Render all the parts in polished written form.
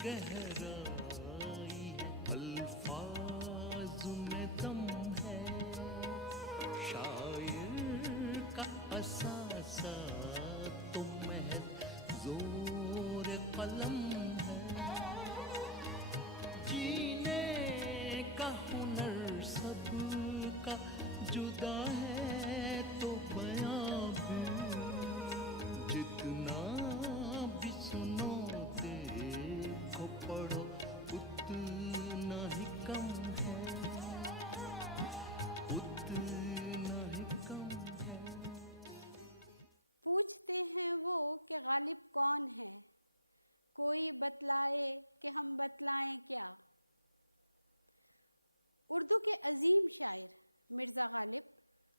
गहराई है, अल्फाज में दम है, शायर का असासा तो महज जोर कलम है, जीने का हुनर सबका जुदा है तो बयां जितना भी सुनो देखो पढ़ो उतना ही कम है, उतना ही कम है। पूछते हैं वो कि गालिब कौन है, कोई बतलाए कि हम बतलाएं क्या। उर्दू के अजीम शायर मिर्ज़ा गालिब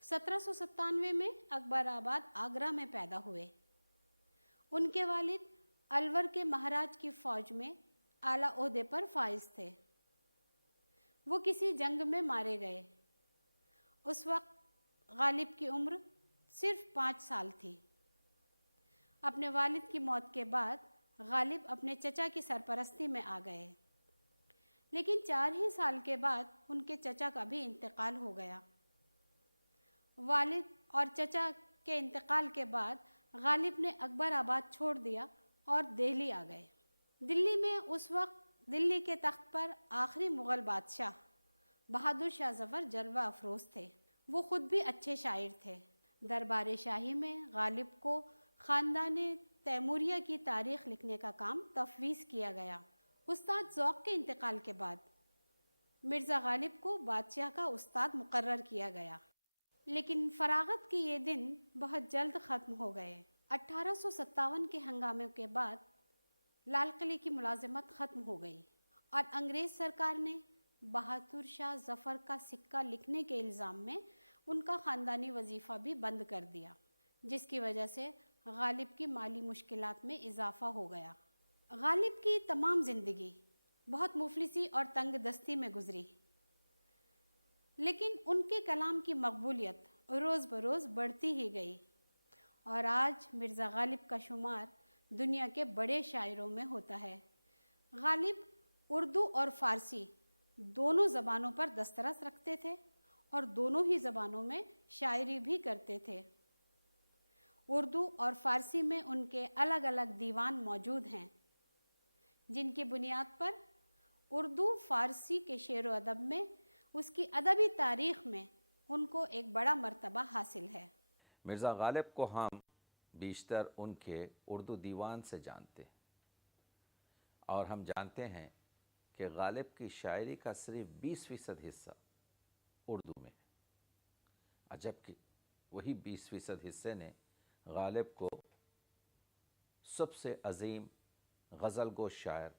1797 में अकबराबाद आगरा में पैदा हुए। उनके वालिद अलवर के महाराज की फ़ौज में आला ओहदे पर फाइज थे। वो किसी जंग में मारे गए। उस वक्त गालिब की उम्र सिर्फ 5 साल थी। अपने वालिद की मौत के बाद गालिब अपने चचा की सरपरस्ती में आ गए, लेकिन 4 ही साल के बाद उनके चचा का भी इंतकाल हो गया। वालिद और चचा के इंतकाल के बाद गालिब ने अकबराबाद छोड़ दिया और दिल्ली आ गए। दिल्ली में उस वक्त दिल्ली के तख्त पर आखिरी मुग़ल बादशाह बहादुर शाह ज़फ़र जलवा अफरोज़ थे। वो ख़ुद भी अच्छे शायर थे। दरबार शाही में गालिब को ख़ानदान तैमूरिया की तारीख़ लिखने का काम तफ़वीज़ किया गया। उस्ताद ज़ौक़ के इंतकाल के बाद मिर्ज़ा गालिब को बादशाह का उस्ताद मुकर्रर किया गया, लेकिन फ़राग़त के ये दिन बहुत जल्द ख़त्म हो गए। 1857 के हंगामे के बाद लाल किले की मुलाज़मत ख़त्म हो गई और अंग्रेज़ सरकार ने बहादुर शाह ज़फ़र का सिक्का लिखने के इल्ज़ाम में उनका ख़ानदानी वजीफ़ा भी बंद कर दिया, जिसकी वजह से गालिब की माली मुश्किलात में इजाफ़ा हो गया। गालिब की तमाम ज़िंदगी बहुत मुफलिसी और तंग दस्ती में गुजरी, लेकिन उनके कलाम की मकबूलियत रोज़ बरोज़ बढ़ती ही गई और आज मिर्ज़ा गालिब का शुमार दुनिया के बड़े शायरों में होता है। गालिब उर्दू और फ़ारसी दोनों ज़बानों पर दस्तरस रखते थे और दोनों ही ज़बानों में शायरी भी करते थे। उर्दू और फ़ारसी में उनके अलग अलग दीवान मौजूद हैं, जिनकी बुनियाद पर उर्दू फ़ारसी के शेर व अदब में, उसकी अदबी तारीख़ में उनको एक बड़ा मर्तबा हासिल है। मिर्ज़ा गालिब को हम बेशतर उनके उर्दू दीवान से जानते हैं और हम जानते हैं कि गालिब की शायरी का सिर्फ 20% हिस्सा उर्दू में है, जबकि वही 20% हिस्से ने गालिब को सबसे अजीम गज़ल गो शायर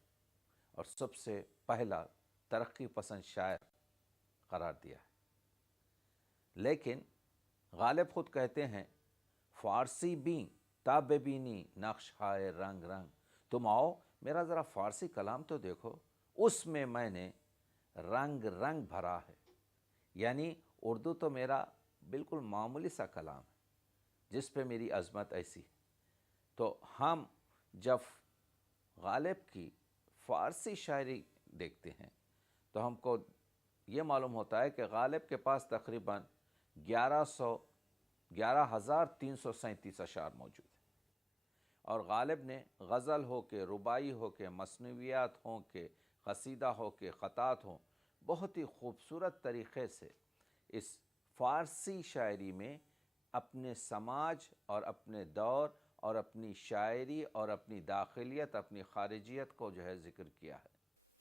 और सबसे पहला तरक्की पसंद शायर करार दिया है। लेकिन गालिब ख़ुद कहते हैं, फ़ारसी भी ताबे बीनी नक्श हाय रंग रंग, तुम आओ मेरा ज़रा फ़ारसी कलाम तो देखो, उसमें मैंने रंग रंग भरा है। यानी उर्दू तो मेरा बिल्कुल मामूली सा कलाम है, जिस पे मेरी अज़मत ऐसी है। तो हम जब गालिब की फ़ारसी शायरी देखते हैं तो हमको ये मालूम होता है कि गालिब के पास तकरीबन 11,337 अशार मौजूद हैं और गालिब ने गज़ल हो के, रुबाई हो के, मसनवियात हो के, क़सीदा हो के, ख़तात हो, बहुत ही खूबसूरत तरीक़े से इस फ़ारसी शायरी में अपने समाज और अपने दौर और अपनी शायरी और अपनी दाखिलियत, अपनी ख़ारिजियत को जो है ज़िक्र किया है।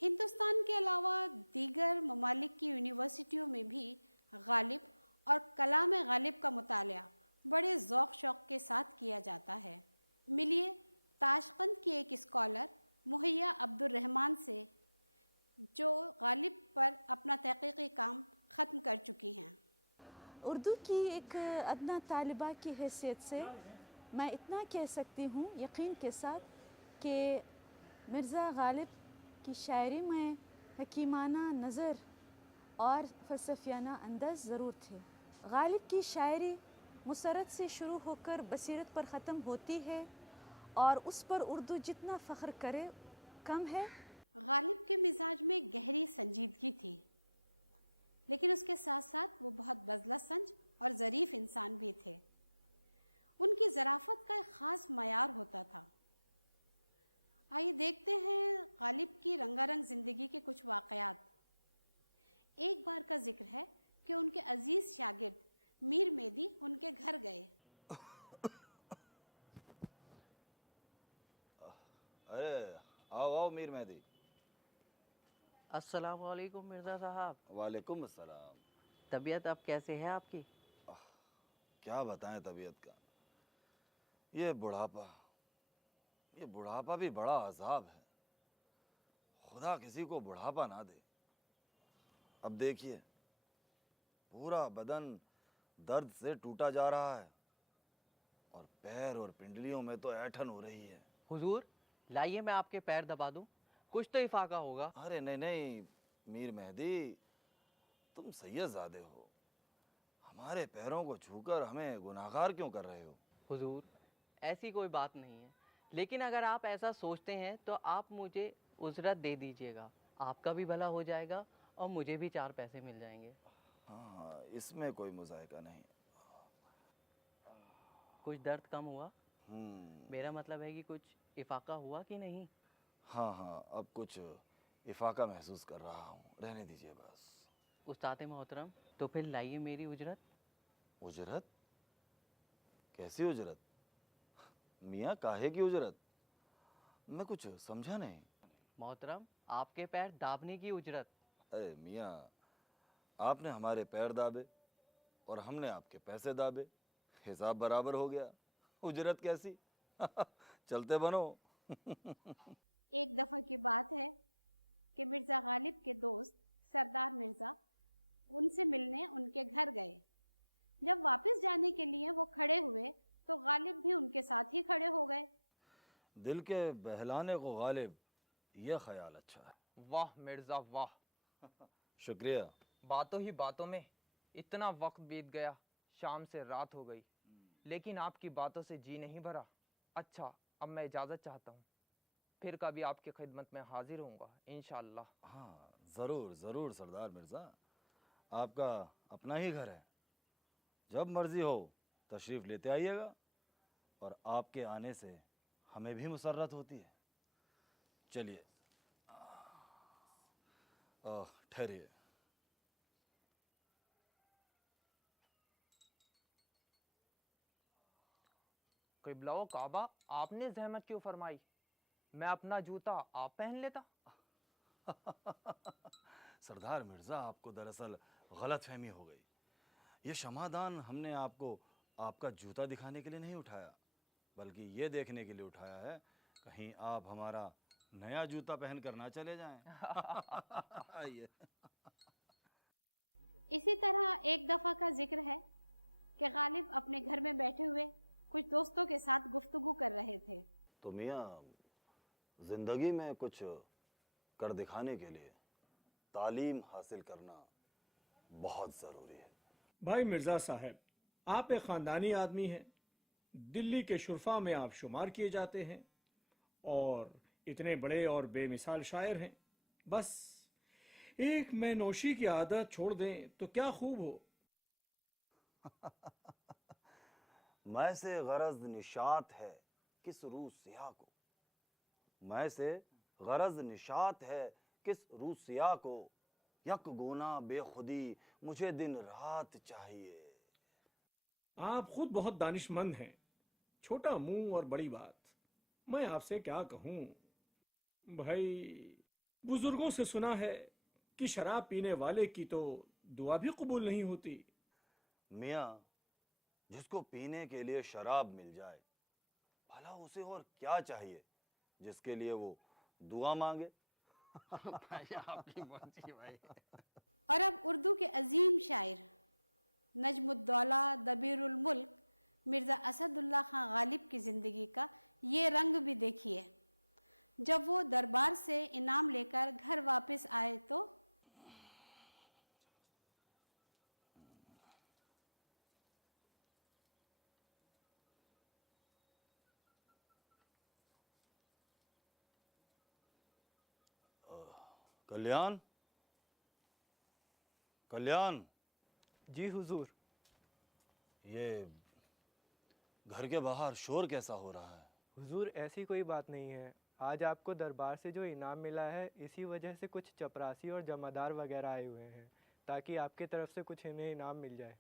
हिंदुस्तान के अलावा दीगर ममालिक की यूनिवर्सिटियों में भी गालिब और कलाम गालिब का मुतालिया बड़े ज़ौक़ शौक़ के साथ किया जाता है। मिलिए ताशकंद की एक स्कॉलर मुहैया अब्दुर्रहमान से, जो गालिब पर अपना तहक़ीक़ी काम ख़त्म कर चुकी हैं। उर्दू की एक अदना तालिबा की हैसियत से मैं इतना कह सकती हूँ यकीन के साथ कि मिर्ज़ा गालिब की शायरी में हकीमाना नज़र और फ़लसफ़ियाना अंदाज़ ज़रूर थे। गालिब की शायरी मुसरत से शुरू होकर बसीरत पर ख़त्म होती है और उस पर उर्दू जितना फ़ख्र करे कम है। गालिब के मिजाज में गहरी संजीदगी थी, लेकिन उसके साथ साथ वो बहुत बज़ला-संज और ज़रीफ इंसान भी थे। उनकी ज़राफ़त का एक ख़ास मयार होता था। आइए देखते हैं गालिब की रंगारंग ज़िंदगी के कुछ वाक़यात। एक बार का जिक्र है कि उनके अजीज़ शागिर्द मीर मेदी उनके घर गए। अरे आओ आओ मीर मेहदी। अस्सलाम वालेकुम मिर्ज़ा साहब। वालेकुम अस्सलाम। तबीयत अब कैसे है आपकी? क्या बताएं तबीयत का, ये बुढ़ापा भी बड़ा अजाब है। खुदा किसी को बुढ़ापा ना दे। अब देखिए पूरा बदन दर्द से टूटा जा रहा है और पैर और पिंडलियों में तो ऐंठन हो रही है। हुजूर लाइए मैं आपके पैर दबा दूं, कुछ तो इफाका होगा। अरे नहीं नहीं मीर मेहदी, तुम सैयदजादे हो, हमारे पैरों को छूकर हमें गुनाहगार क्यों कर रहे हो? हुजूर ऐसी कोई बात नहीं है, लेकिन अगर आप ऐसा सोचते हैं तो आप मुझे उजरत दे दीजिएगा, आपका भी भला हो जाएगा और मुझे भी 4 पैसे मिल जाएंगे। हाँ, इसमें कोई मुज़ायका नहीं। कुछ दर्द कम हुआ? हम्म, मेरा मतलब है कि कुछ इफाका हुआ कि नहीं? हाँ हाँ, अब कुछ इफाका महसूस कर रहा हूँ, रहने दीजिए बस। उस्ताद मोहतरम, तो फिर लाइए मेरी उजरत। उजरत? कैसी उजरत? मियाँ काहे की उजरत? मैं कुछ समझा नहीं। मोहतरम आपके पैर दाबने की उजरत। अरे मियाँ, आपने हमारे पैर दाबे और हमने आपके पैसे दाबे, हिसाब बराबर हो गया, उजरत कैसी? चलते बनो। एक दफ़ा की बात है कि मिर्ज़ा गालिब के दोस्त सरदार मिर्ज़ा उनसे मिलने उनके घर गए। जब वापस जाने के लिए वो खड़े हुए तो गालिब भी उनके साथ ही खड़े हो गए। दिल के बहलाने को गालिब, यह ख्याल अच्छा है। वाह मिर्जा वाह, शुक्रिया। बातों ही बातों में इतना वक्त बीत गया, शाम से रात हो गई, लेकिन आपकी बातों से जी नहीं भरा। अच्छा अब मैं इजाज़त चाहता हूँ, फिर कभी आपकी खिदमत में हाजिर होऊंगा इंशाअल्लाह। हाँ ज़रूर ज़रूर सरदार मिर्ज़ा, आपका अपना ही घर है, जब मर्ज़ी हो तशरीफ़ लेते आइएगा और आपके आने से हमें भी मुसर्रत होती है। चलिए ठहरिए। क़िबला काबा, आपने जहमत क्यों फरमाई? मैं अपना जूता आप पहन लेता। सरदार मिर्ज़ा, आपको दरअसल गलतफहमी हो गई। ये क्षमादान हमने आपको आपका जूता दिखाने के लिए नहीं उठाया, बल्कि ये देखने के लिए उठाया है कहीं आप हमारा नया जूता पहन कर ना चले जाएं। आइए। इसी तरह एक दफ़ा का जिक्र है कि गालिब अपने घर में बैठे हुए कुछ दोस्तों के साथ गुफ्तगू कर रहे थे। तो मियाँ, ज़िंदगी में कुछ कर दिखाने के लिए तालीम हासिल करना बहुत ज़रूरी है। भाई मिर्ज़ा साहब, आप एक ख़ानदानी आदमी हैं, दिल्ली के शुरफा में आप शुमार किए जाते हैं और इतने बड़े और बेमिसाल शायर हैं। बस एक मैं नौशी की आदत छोड़ दें तो क्या खूब हो। मैं से गरज निशात है किस रूह सिया को, मैं से गरज निशात है किस रूह सिया को, यक गोना बेखुदी मुझे दिन रात चाहिए। आप खुद बहुत दानिशमंद हैं, छोटा मुंह और बड़ी बात। मैं आपसे क्या कहूँ भाई, बुजुर्गों से सुना है कि शराब पीने वाले की तो दुआ भी कबूल नहीं होती। मियाँ, जिसको पीने के लिए शराब मिल जाए, भला उसे और क्या चाहिए जिसके लिए वो दुआ मांगे। भाई आपकी मर्जी भाई। और अब उर्दू के अजीम शायर नजमुद्दौला दबीरुल मुल्क मिर्ज़ा असदुल्ला खां गालिब की ज़िंदगी का ये रंग भी देखिए। जब वो दरबार से इनाम लेकर घर वापस आए तो कल्याण, कल्याण, जी हुजूर। ये घर के बाहर शोर कैसा हो रहा है? हुजूर ऐसी कोई बात नहीं है। आज आपको दरबार से जो इनाम मिला है इसी वजह से कुछ चपरासी और जमादार वगैरह आए हुए हैं, ताकि आपके तरफ से कुछ इन्हें इनाम मिल जाए।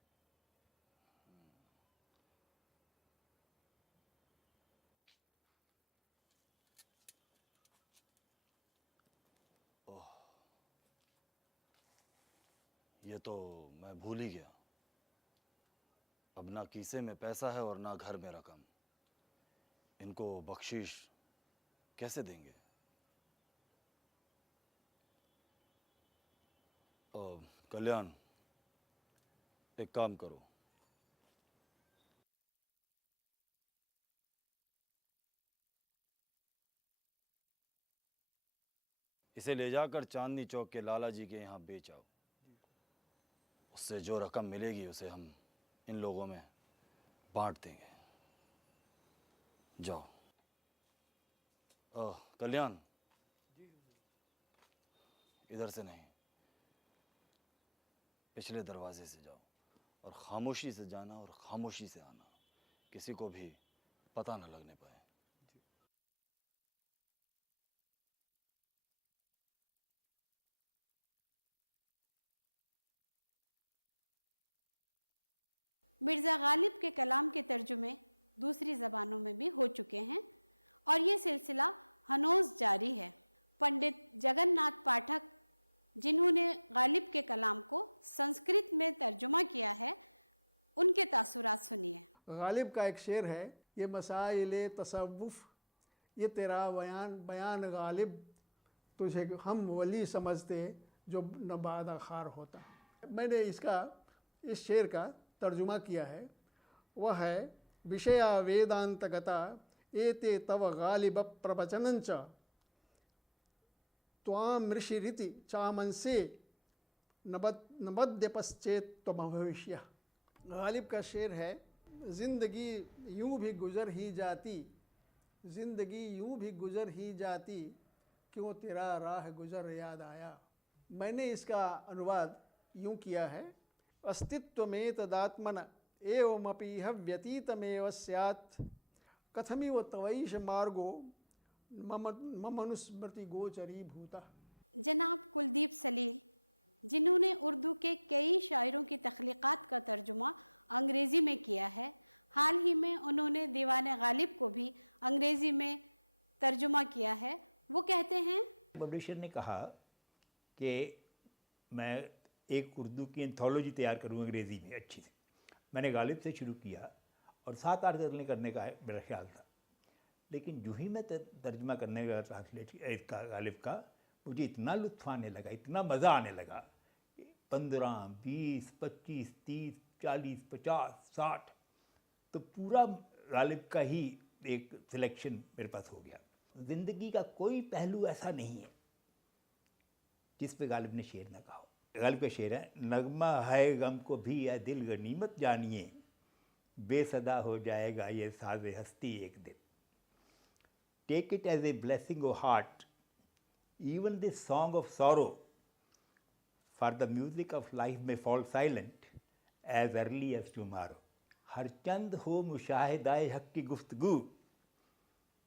ये तो मैं भूल ही गया। अब ना कीसे में पैसा है और ना घर में रकम। इनको बख्शिश कैसे देंगे? कल्याण, एक काम करो, इसे ले जाकर चांदनी चौक के लाला जी के यहाँ बेच आओ। उससे जो रकम मिलेगी उसे हम इन लोगों में बांट देंगे। जाओ। कल्याण, इधर से नहीं, पिछले दरवाजे से जाओ और खामोशी से जाना और खामोशी से आना, किसी को भी पता न लगने पाए। मिर्ज़ा गालिब के कलाम के तर्जुमे दूसरी ज़बानों में भी हो चुके हैं और ये सिलसिला हनोज जारी है। पंडित जगन्नाथ पाठक, जिन्होंने गालिब के कलाम को संस्कृत में तर्जुमा किया है, उनके तासुरात सुनिए। गालिब का एक शेर है, ये मसाइल तसव्वुफ़, ये तेरा बयान गालिब, तुझे हम वली समझते जो नबादा खार होता। मैंने इस शेर का तर्जुमा किया है। वह है विषया वेदांतगता एते तव गालिब प्रवचनंच त्वाम ऋषिरिति चामंसे नबद्यपश्चेत त्वमभविष्य। गालिब का शेर है, ज़िंदगी यूं भी गुज़र ही जाती, ज़िंदगी यूं भी गुज़र ही जाती, क्यों तेरा राह गुज़र याद आया। मैंने इसका अनुवाद यूं किया है, अस्तित्वमें तदात्मन एवमपीह व्यतीतमेव स्यात्, कथमिव तवैष मार्गो ममनुस्मृति गोचरी भूता। जनाब कुलदीप सलील, जिन्होंने उर्दू के कई शायरों की तख्लीक़ात का तर्जुमा अंग्रेज़ी में किया है, हाल ही में उन्होंने दीवान गालिब को भी अंग्रेज़ी में तर्जुमा किया है। वो कहते हैं, पब्लिशर ने कहा कि मैं एक उर्दू की एंथोलॉजी तैयार करूँ अंग्रेज़ी में अच्छी से। मैंने गालिब से शुरू किया और 7-8 जल्दी करने का मेरा ख्याल था, लेकिन जो ही मैं तर्जुमा करने का ट्रांसलेट इसका गालिब का, मुझे इतना लुत्फ़ आने लगा, इतना मज़ा आने लगा। 15, 20, 25, 30, 40, 50, 60 तो पूरा गालिब का ही एक सिलेक्शन मेरे पास हो गया। ज़िंदगी का कोई पहलू ऐसा नहीं है जिस पे गालिब ने शेर ना कहा हो। गालिब का शेर है, नगमा है गम को भी या दिल गनीमत जानिए, बेसदा हो जाएगा ये साज़े हस्ती एक दिन। Take it as a blessing O heart, even this song of sorrow, for the music of life may fall silent as early as tomorrow. हर चंद हो मुशाहिदाए हक की गुफ्तगू,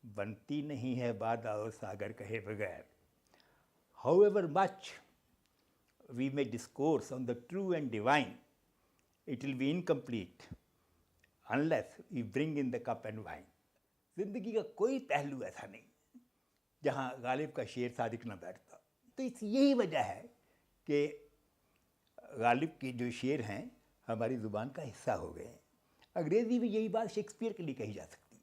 बनती नहीं है बादा ओ सागर कहे बगैर। However much we may discourse on the true and divine, it will be incomplete unless we bring in the cup and wine. ज़िंदगी का कोई पहलू ऐसा नहीं जहाँ गालिब का शेर सादिक न बैठता। तो इस यही वजह है कि गालिब के जो शेर हैं हमारी ज़ुबान का हिस्सा हो गए हैं। अंग्रेज़ी में यही बात शेक्सपियर के लिए कही जा सकती है।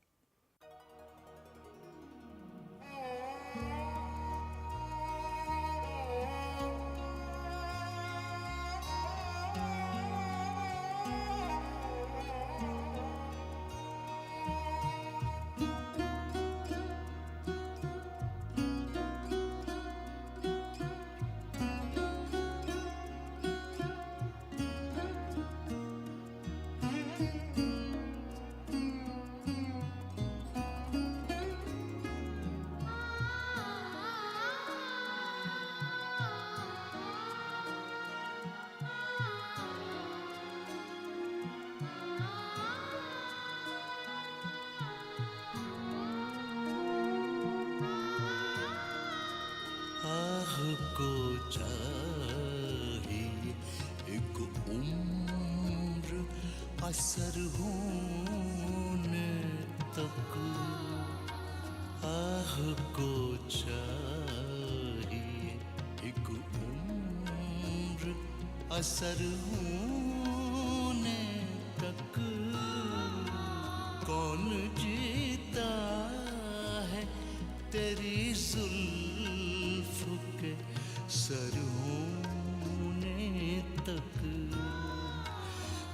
आह को चाहिए एक उम्र असर होने तक, आह को चाहिए एक उम्र असर होने तक। कौन जीता है तेरी जुल्फ के सर होने तक,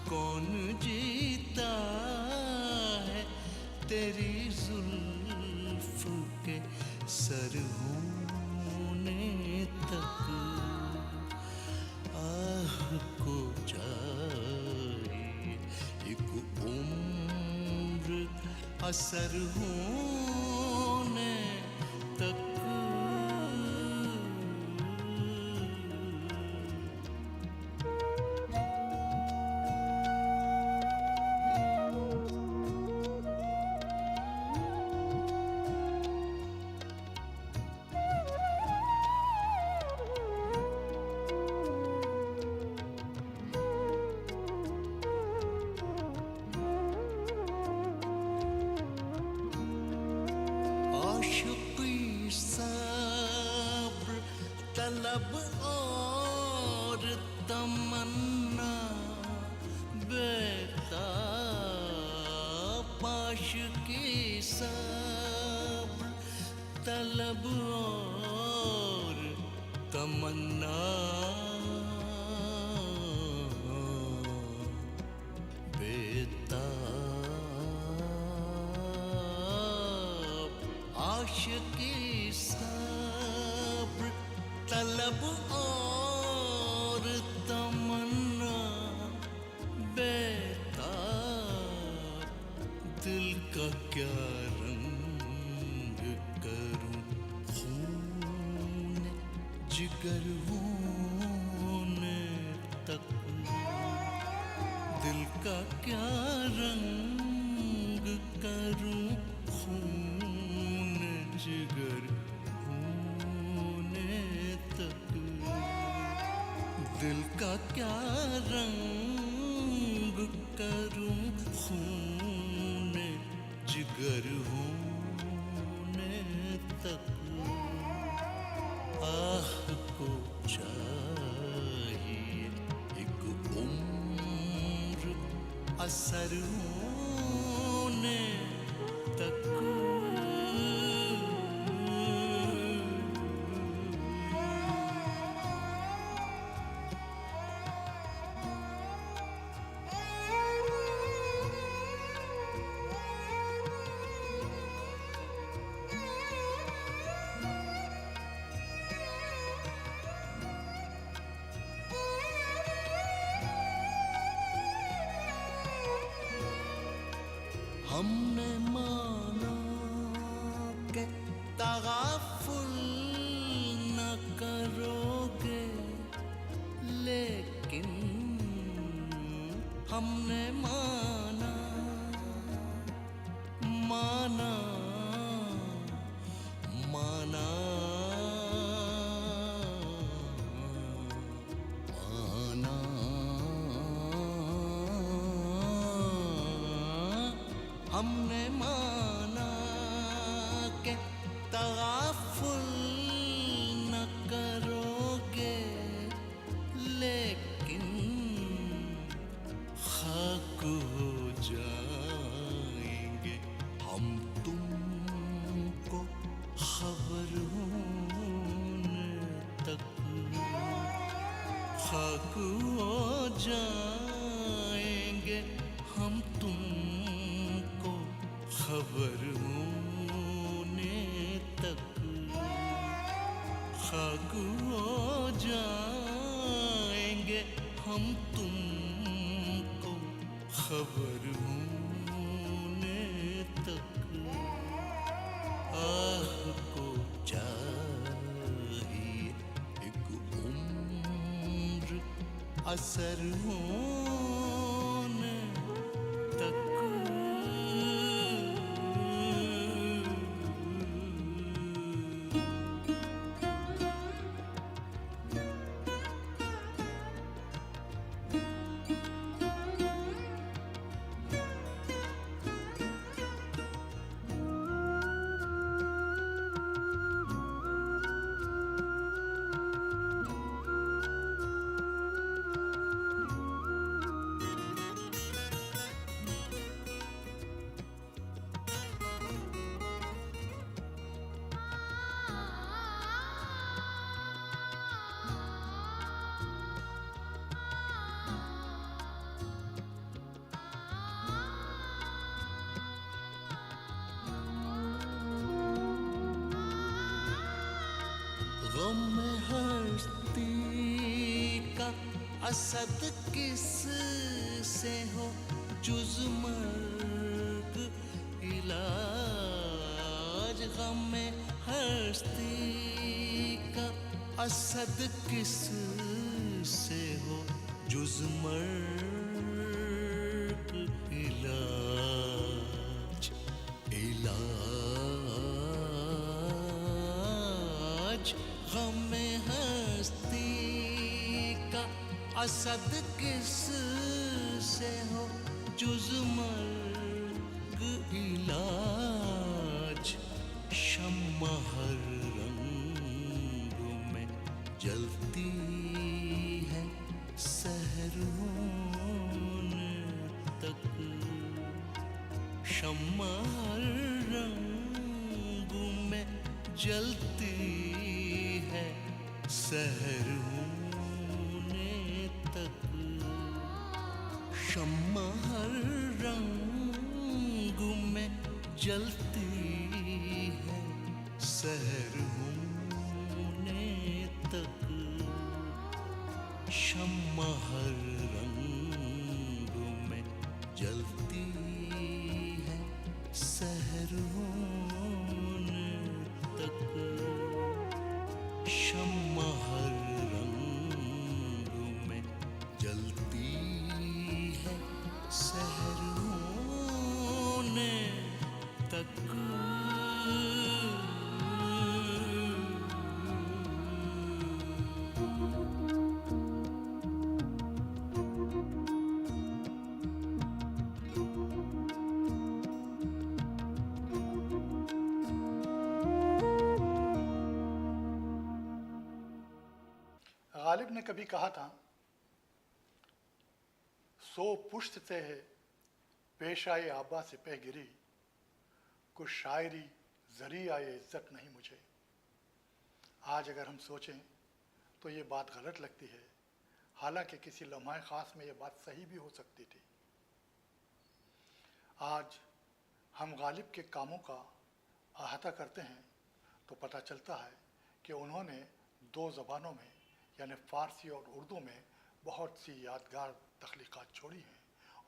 कौन जीता है तेरी जुल्फ के सर होने तक। आह को चाहिए एक उम्र असर होने तक। आशिकी सब्र तलब और तमन्ना बेताब, आशिकी सब्र तलब और तमन्ना बेताब, आशिकी सब्र तलब और तमन्ना बेताब। दिल का क्या रंग करूं खून जिगर होने तक, दिल का क्या रंग करूं खून जिगर होने तक। दिल का क्या रंग करूं खून जिगर होने तक। आह को चाहिए एक उम्र असर होने तक। हमने माना के तगाफुल न करोगे, लेकिन हमने माना माना माना माना हमने माना के तगाफुल न करोगे, लेकिन खाक हो जाएंगे हम तुमको खबर होने तक। खाक हो जाएंगे हम तुमको खबर होने तक। खाक हो जाएंगे हम तुमको खबर होने तक। आह को चाहिए एक उम्र असर होने तक। गम में हस्ती का असद किस से हो जुज़ मर्ग इलाज, गम में हस्ती का असद किस से हो जुज़ मर्ग इलाज, इलाज गम में हस्ती का असद किस से हो जुज़ मर्ग इलाज, शम्मा हर रंग में जलती है सहर होने तक, शम्मा हर रंग में जलती है सहर होने तक, शम्मा हर रंग में जलती है सहर होने तक, शम्मा हर रंग में जलती है सहर होने तक, शम्मा हर रंग में जलती है सहर होने तक। गालिब ने कभी कहा था, सो पुश्त से है पेशाए आबा से पे गिरी, कुछ शायरी ज़रियाए इज़्ज़त नहीं मुझे। आज अगर हम सोचें तो ये बात गलत लगती है, हालांकि किसी लम्हा ख़ास में ये बात सही भी हो सकती थी। आज हम गालिब के कामों का अहाता करते हैं तो पता चलता है कि उन्होंने दो ज़बानों में यानी फ़ारसी और उर्दू में बहुत सी यादगार तख्लीक़ात छोड़ी हैं,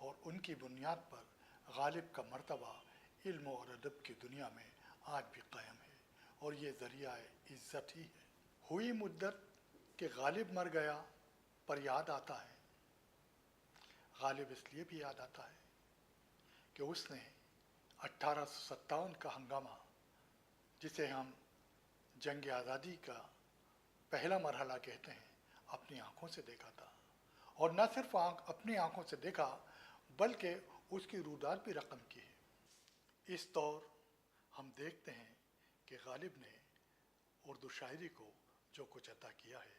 और उनकी बुनियाद पर गालिब का मर्तबा इल्म और अदब की दुनिया में आज भी कायम है, और ये ज़रिया इज़्ज़त ही है। हुई मुद्दत कि गालिब मर गया पर याद आता है। गालिब इसलिए भी याद आता है कि उसने 1857 का हंगामा, जिसे हम जंग आज़ादी का पहला मरहला कहते हैं, अपनी आँखों से देखा था, और न सिर्फ अपनी आँखों से देखा बल्कि उसकी रूदात भी रकम की है। इस दौर हम देखते हैं कि गालिब ने उर्दू शायरी को जो कुछ अता किया है,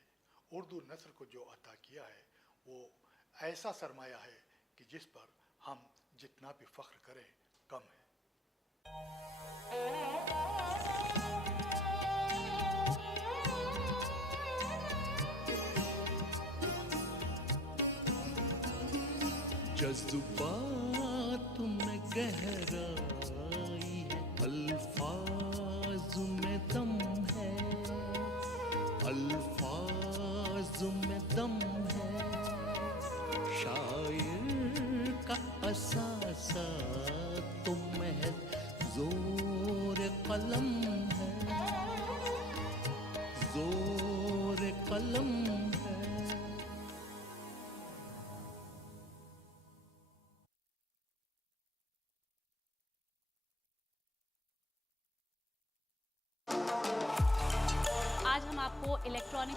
उर्दू नस्र को जो अता किया है, वो ऐसा सरमाया है कि जिस पर हम जितना भी फ़ख्र करें कम है। जज्बात में गहराई, अल्फाज में दम है, अल्फाज में दम है, शायर का असासा तुम है, जोर कलम है, जोर कलम है। आज हम आपको इलेक्ट्रॉनिक्स